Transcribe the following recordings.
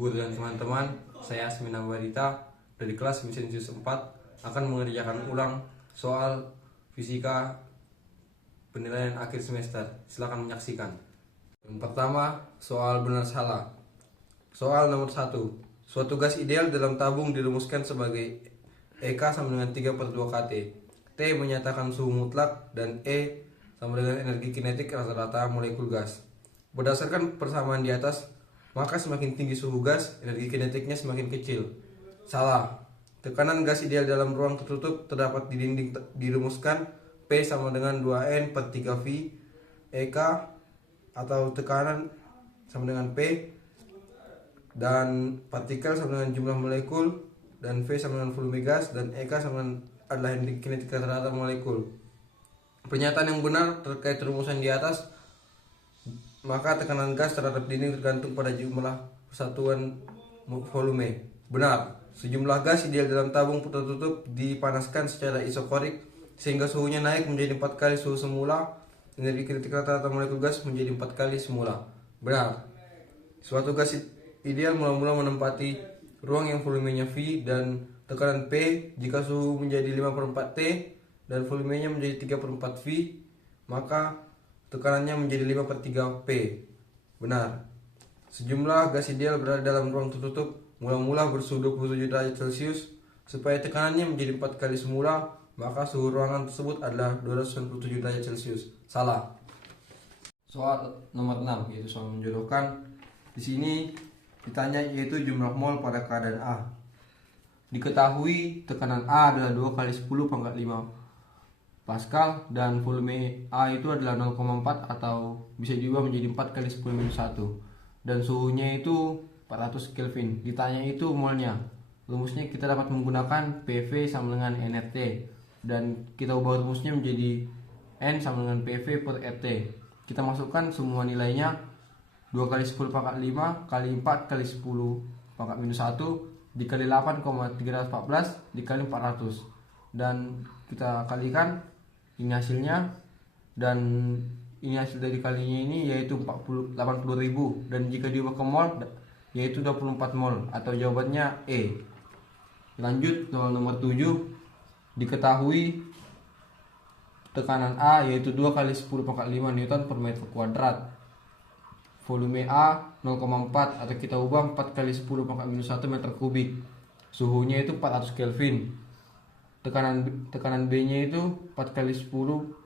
guru dan teman-teman. Saya Asmina Barita dari kelas Mesinsius 4 akan mengerjakan ulang soal fisika penilaian akhir semester. Silakan menyaksikan. Yang pertama, soal benar salah. Soal nomor 1. Suatu gas ideal dalam tabung dirumuskan sebagai EK sama dengan 3/2 kT. T menyatakan suhu mutlak dan E sama dengan energi kinetik rata-rata molekul gas. Berdasarkan persamaan di atas, maka semakin tinggi suhu gas, energi kinetiknya semakin kecil. Salah. Tekanan gas ideal dalam ruang tertutup terdapat di dinding dirumuskan P sama dengan 2N/3V EK atau tekanan sama dengan P, dan partikel sama dengan jumlah molekul, dan V sama dengan volume gas, dan EK sama dengan adalah energi kinetik rata-rata molekul. Pernyataan yang benar terkait rumusan di atas, maka tekanan gas terhadap dinding tergantung pada jumlah persatuan volume. Benar, sejumlah gas ideal dalam tabung tertutup dipanaskan secara isokorik sehingga suhunya naik menjadi 4 kali suhu semula. Energi kinetik rata-rata molekul gas menjadi 4 kali semula. Benar, suatu gas ideal mula-mula menempati ruang yang volumenya V dan tekanan P jika suhu menjadi 5/4 T dan volumenya menjadi 3/4 V, maka tekanannya menjadi 5/3 P. Benar, sejumlah gas ideal berada dalam ruang tertutup mula-mula bersuhu 27 derajat Celcius. Supaya tekanannya menjadi 4 kali semula, maka suhu ruangan tersebut adalah 297 derajat Celcius. Salah. Soal nomor 6 yaitu soal menjodohkan. Di sini ditanya yaitu jumlah mol pada keadaan A. Diketahui tekanan A adalah 2 kali 10⁻5 Pascal dan volume A itu adalah 0,4 atau bisa juga menjadi 4 kali 10⁻⁻1 dan suhunya itu 400 Kelvin. Ditanya itu molnya. Rumusnya kita dapat menggunakan PV sama dengan nRT dan kita ubah rumusnya menjadi N sama dengan PV per RT. Kita masukkan semua nilainya 2 kali 10⁻5 kali 4 kali 10⁻⁻1 dikali 8,314 dikali 400 dan kita kalikan ini hasilnya, dan ini hasil dari kalinya ini yaitu 80.000 dan jika diubah ke mol yaitu 24 mol atau jawabannya E. Lanjut soal nomor 7. Diketahui tekanan A yaitu 2 kali 10⁻5 Newton per meter kuadrat. Volume A 0,4 atau kita ubah 4 kali 10⁻⁻1 meter kubik. Suhunya itu 400 Kelvin. Tekanan B-nya itu 4 kali 10⁻5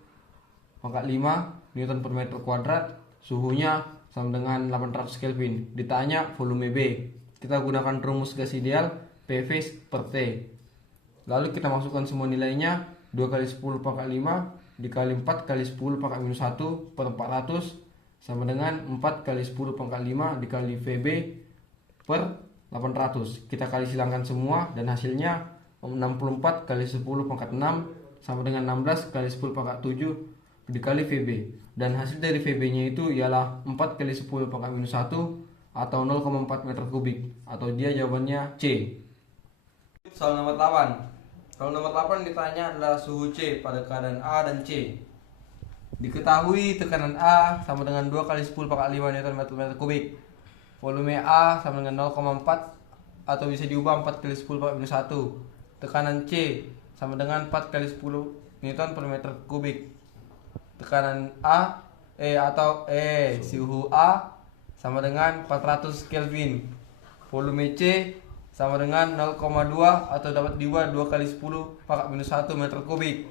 Newton per meter kuadrat. Suhunya sama dengan 800 Kelvin. Ditanya volume B. Kita gunakan rumus gas ideal PV per T. Lalu kita masukkan semua nilainya 2 kali 10⁻5 dikali 4 kali 10⁻1 per 400 sama dengan 4 kali 10⁻5 dikali VB per 800. Kita kali silangkan semua dan hasilnya 64 kali 10⁻6 sama dengan 16 kali 10⁻7 dikali VB. Dan hasil dari VB nya itu ialah 4 kali 10⁻1 atau 0,4 meter kubik, atau dia jawabannya C. Soal nomor 8. Soal nomor 8 ditanya adalah suhu C pada keadaan A dan C. Diketahui tekanan A sama dengan 2 kali 10⁻5 Newton per meter kubik. Volume A sama dengan 0,4 atau bisa diubah 4 kali 10⁻1. Tekanan C sama dengan 4 kali 10 Newton per meter kubik. Tekanan suhu A sama dengan 400 Kelvin. Volume C sama dengan 0,2 atau dapat diubah 2 kali 10⁻1 meter kubik.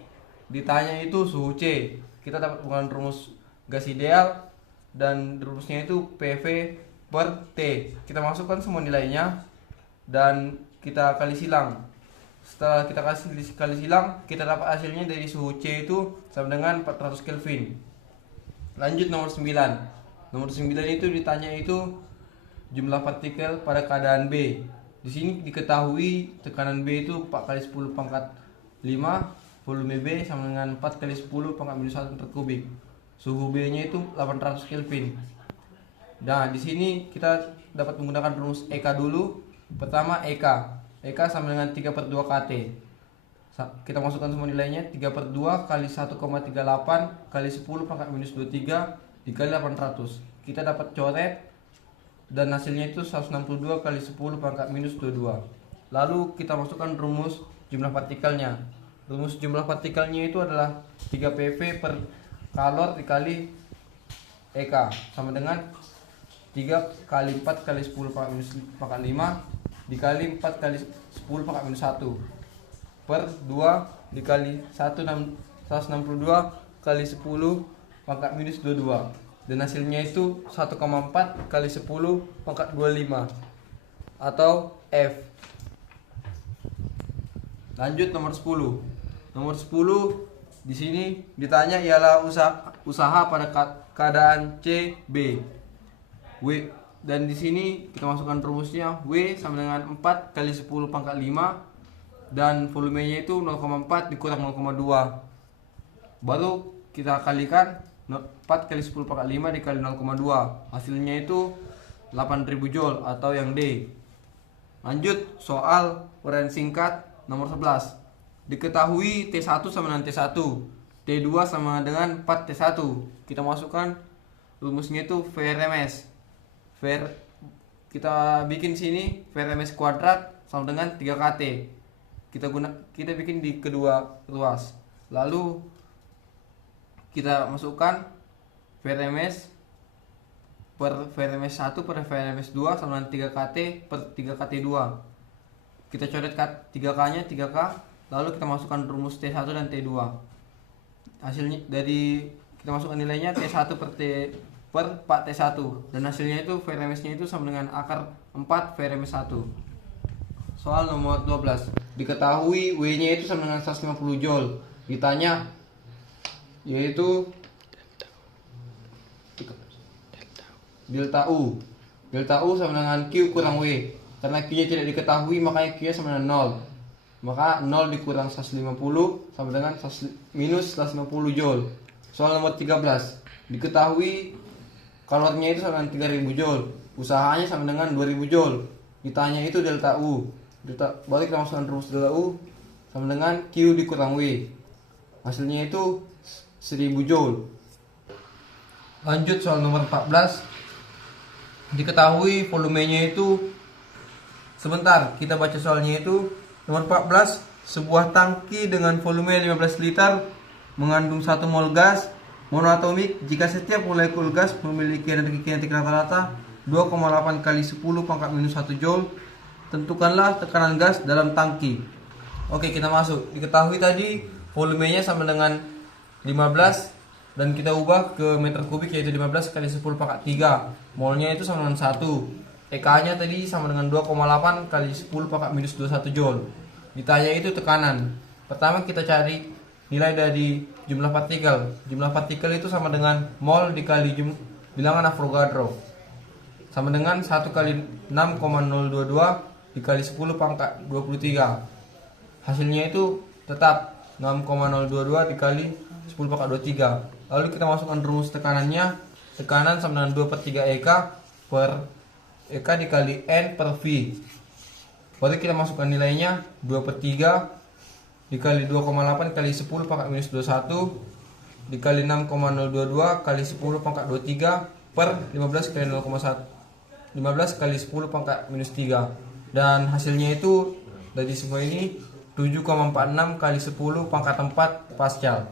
Ditanya itu suhu C. Kita dapat menggunakan rumus gas ideal dan rumusnya itu PV per T. Kita masukkan semua nilainya dan kita kali silang. Setelah kita kali silang, kita dapat hasilnya dari suhu C itu sama dengan 400 Kelvin. Lanjut nomor 9. Nomor 9 itu ditanya itu jumlah partikel pada keadaan B. Di sini diketahui tekanan B itu 4 kali 10⁻5, volume B sama dengan 4 kali 10⁻1 meter kubik. Suhu B-nya itu 800 Kelvin. Nah, di sini kita dapat menggunakan rumus EK dulu. Pertama EK sama dengan 3/2 kT. Kita masukkan semua nilainya 3/2 kali 1,38 kali 10⁻⁻23 dikali 800. Kita dapat coret dan hasilnya itu 162 kali 10 pangkat minus 22. Lalu kita masukkan rumus jumlah partikelnya. Rumus jumlah partikelnya itu adalah 3 PV per kalor dikali EK sama dengan 3 kali 4 kali 10 pangkat minus 5 dikali 4 kali 10 pangkat minus 1 per 2 dikali 162 kali 10 pangkat minus 22, dan hasilnya itu 1,4 kali 10 pangkat 25 atau F. Lanjut nomor 10. Nomor 10 di sini ditanya ialah usaha pada keadaan C, B. W, dan di sini kita masukkan rumusnya. W sama dengan 4 kali 10 pangkat 5 dan volumenya itu 0,4 dikurang 0,2. Baru kita kalikan 4 kali 10 pangkat 5 dikali 0,2. Hasilnya itu 8000 joule atau yang D. Lanjut soal uraian singkat nomor 11. Diketahui T1 sama dengan T1, T2 sama dengan 4T1. Kita masukkan rumusnya itu VRMS. Kita bikin sini VRMS kuadrat sama dengan 3KT. Kita bikin di kedua ruas. Lalu kita masukkan VRMS per VRMS 1 per VRMS 2 sama dengan 3KT per 3KT2. Kita coret 3K nya 3K, lalu kita masukkan rumus T1 dan T2. Hasilnya dari kita masukkan nilainya T1 per 4T1, dan hasilnya itu VRMS nya itu sama dengan akar 4 VRMS 1. Soal nomor 12. Diketahui W nya itu sama dengan 150 joule. Ditanya yaitu delta U. Delta U sama dengan Q kurang W. Karena Q nya tidak diketahui, makanya Q nya sama dengan 0. Maka 0 dikurang 150 sama dengan minus 150 joule. Soal nomor 13. Diketahui kalornya itu sama dengan 3000 joule. Usahanya sama dengan 2000 joule. Ditanya itu delta U. Baru kita masukkan rumus delta U sama dengan Q dikurang W. Hasilnya itu 1000 joule. Lanjut soal nomor 14. Diketahui volumenya itu, sebentar kita baca soalnya itu. Nomor 14, sebuah tangki dengan volume 15 liter mengandung 1 mol gas monoatomik jika setiap molekul gas memiliki energi kinetik rata-rata 2,8 kali 10 pangkat minus 1 joule. Tentukanlah tekanan gas dalam tangki. Oke, kita masuk. Diketahui tadi volumenya sama dengan 15 dan kita ubah ke meter kubik yaitu 15 kali 10 pangkat 3. Molnya itu sama dengan 1. EK nya tadi sama dengan 2,8 kali 10 pangkat minus 21 joule. Ditanya itu tekanan. Pertama kita cari nilai dari jumlah partikel. Jumlah partikel itu sama dengan mol dikali bilangan Avogadro, sama dengan 1 kali 6,022 dikali 10 pangkat 23. Hasilnya itu tetap 6,022 dikali 10 pangkat 23. Lalu kita masukkan rumus tekanannya. Tekanan sama dengan 2/3 EK per EK dikali N per V. Baru kita masukkan nilainya 2/3 dikali 2,8 kali 10 pangkat minus 21 dikali 6,022 kali 10 pangkat 23 per 15 kali 0,1 15 kali 10 pangkat minus 3. Dan hasilnya itu dari semua ini 7,46 kali 10 pangkat 4 Pascal.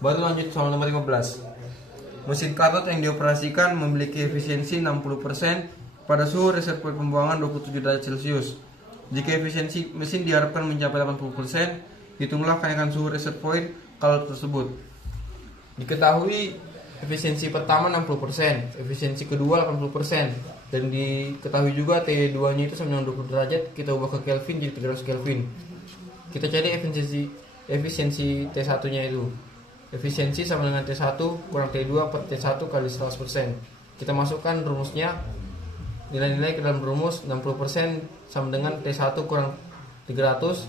Baru lanjut soal nomor 15. Mesin karot yang dioperasikan memiliki efisiensi 60% pada suhu reservoir pembuangan 27 derajat Celcius. Jika efisiensi mesin diharapkan mencapai 80%, hitunglah kenaikan suhu reservoir karot tersebut. Diketahui efisiensi pertama 60%, efisiensi kedua 80%, dan diketahui juga T2-nya itu sama dengan 20 derajat, kita ubah ke Kelvin jadi 300 Kelvin. Kita cari efisiensi T1-nya itu. Efisiensi sama dengan T1 kurang T2 per T1 kali 100%. Kita masukkan rumusnya. Nilai-nilai ke dalam rumus. 60% sama dengan T1 kurang 300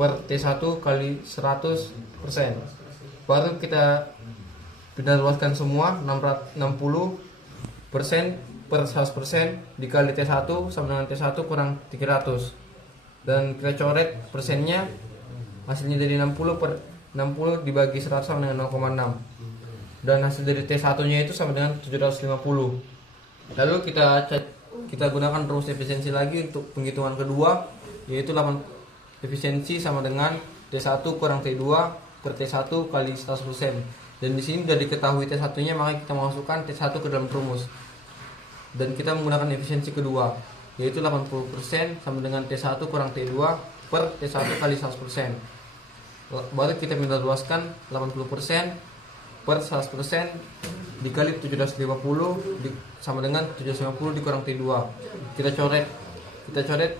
per T1 kali 100%. Baru kita pindah luaskan semua. 60% per 100% dikali T1 sama dengan T1 kurang 300. Dan kita coret persennya. Hasilnya dari 60 dibagi 100 sama dengan 0,6. Dan hasil dari T1 nya itu sama dengan 750. Lalu kita gunakan rumus efisiensi lagi untuk penghitungan kedua, yaitu 8 efisiensi sama dengan T1 kurang T2 per T1 kali 100%. Dan di sini sudah diketahui T1-nya, maka kita masukkan T1 ke dalam rumus. Dan kita menggunakan efisiensi kedua, yaitu 80% sama dengan T1 kurang T2 per T1 kali 100%. Baru kita minta luaskan 80% per 100% dikali 750 sama dengan 750 dikurang T2. Kita coret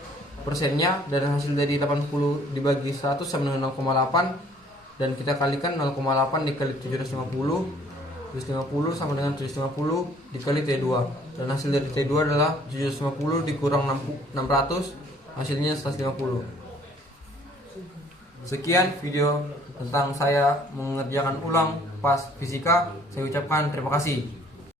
persennya, dan hasil dari 80 dibagi 100 sama dengan 0,8, dan kita kalikan 0,8 dikali 750 sama dengan 750 dikali T2, dan hasil dari T2 adalah 750 dikurang 600, hasilnya 150. Sekian video tentang saya mengerjakan ulang pas fisika. Saya ucapkan terima kasih.